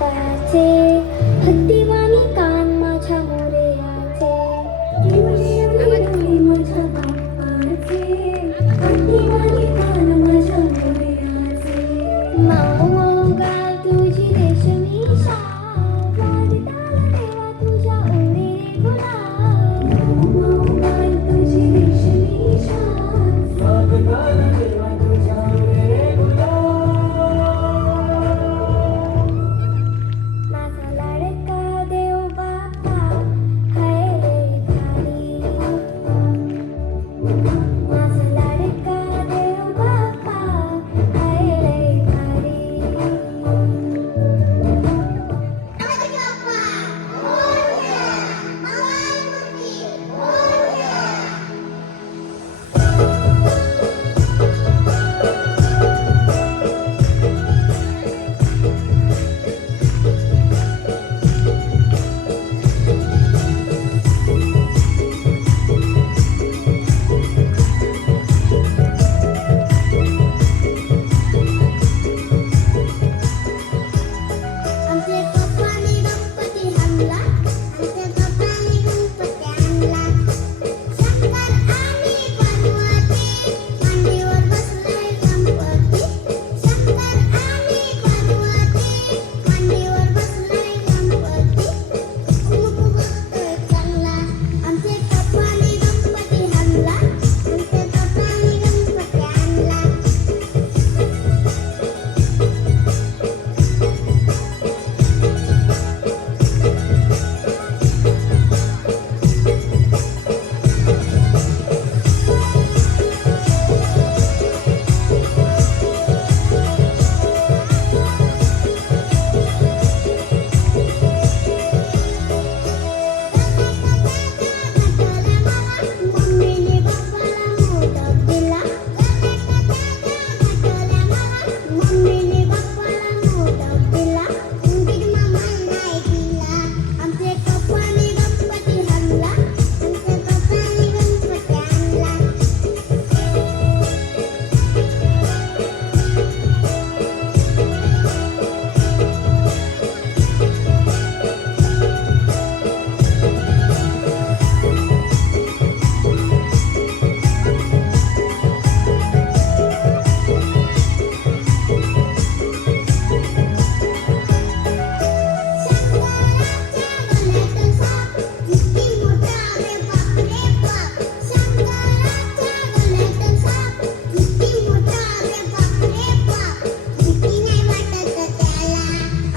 बाप्पाचे हत्तीवाणी कान माझ्या मोरयाचे माझ्या बाप्पाचे हत्तीवाणी कान माझ्या मोरयाचे माऊ माऊ गाव तुझी रेशमी शाल वाजताना तेव्हा तुझ्या ओढे गुलाल माऊ माऊ गाव तुझी रेशमी शाल वाजताना तेव्हा तुझ्या ओढे गुलाल माझा लाडका देव बाप्पा हाय रे धारी माझा लाडका देव बाप्पा हाय रे धारी आमचे पप्पाने गणपती आणला आमचे पप्पाने गणपती आणला शंकर आणि पार्वती मांडीवर बसलाय गणपती शंकर आणि पार्वती मांडीवर बसलाय गणपती मुख बघतोय चांगला आमचे पप्पाने गणपती आणला आमचे पप्पाने गणपती आणला मम्मीने बाप्पाला मोदक दिला मम्मीने बाप्पाला मोदक दिला बिग मामाला नाही दिला आमचे पप्पाने गणपती आणला आमचे पप्पाने गणपती आणला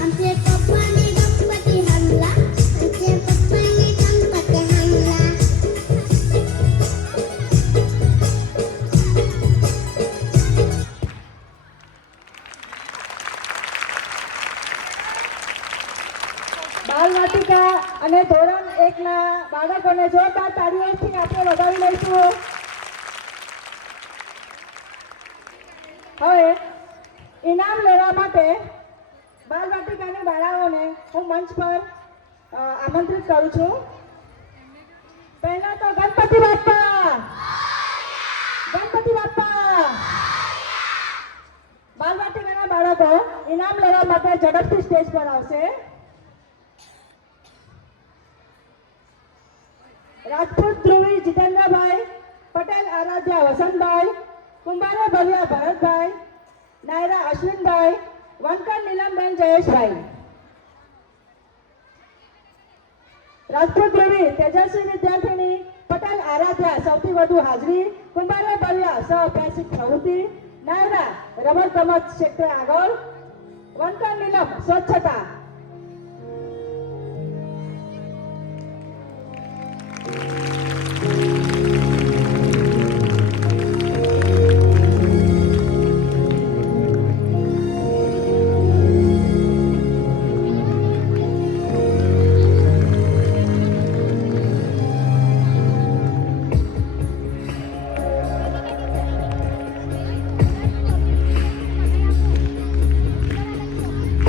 आमचे पप्पाने गणपती आणला आमचे पप्पाने गणपती आणला બાલવાટિકા અને ધોરણ 1 ના બાળકોને જોરદાર તાળીઓથી આપણે વધાવી લઈશું. હવે ઇનામ લેવા માટે બાલવાટિકાની બાળાઓને હું મંચ પર આમંત્રિત કરું છું. પહેલા તો ગણપતિ બાપ્પા બાલવાટિકાના બાળકો ઇનામ લેવા માટે ઝડપથી સ્ટેજ પર આવશે. રાજપૂત ધ્રુવી જીતેન્દ્રભાઈ, પટેલ આરાધ્યા વસંતભાઈ, કુંભારે ભવ્યા ભરતભાઈ, નાયરા અશ્વિનભાઈ, વનકર નીલમબેન જયેશભાઈ. રાજપૂત ધ્રુવી તેજસ્વી વિદ્યાર્થીની, પટેલ આરાધ્યા સૌથી વધુ હાજરી, કુંભારે ભવ્યા સહ-અભ્યાસિક પ્રવૃત્તિ, નાયરા રમત ગમત ક્ષેત્રે આગળ, વનકર નીલમ સ્વચ્છતા.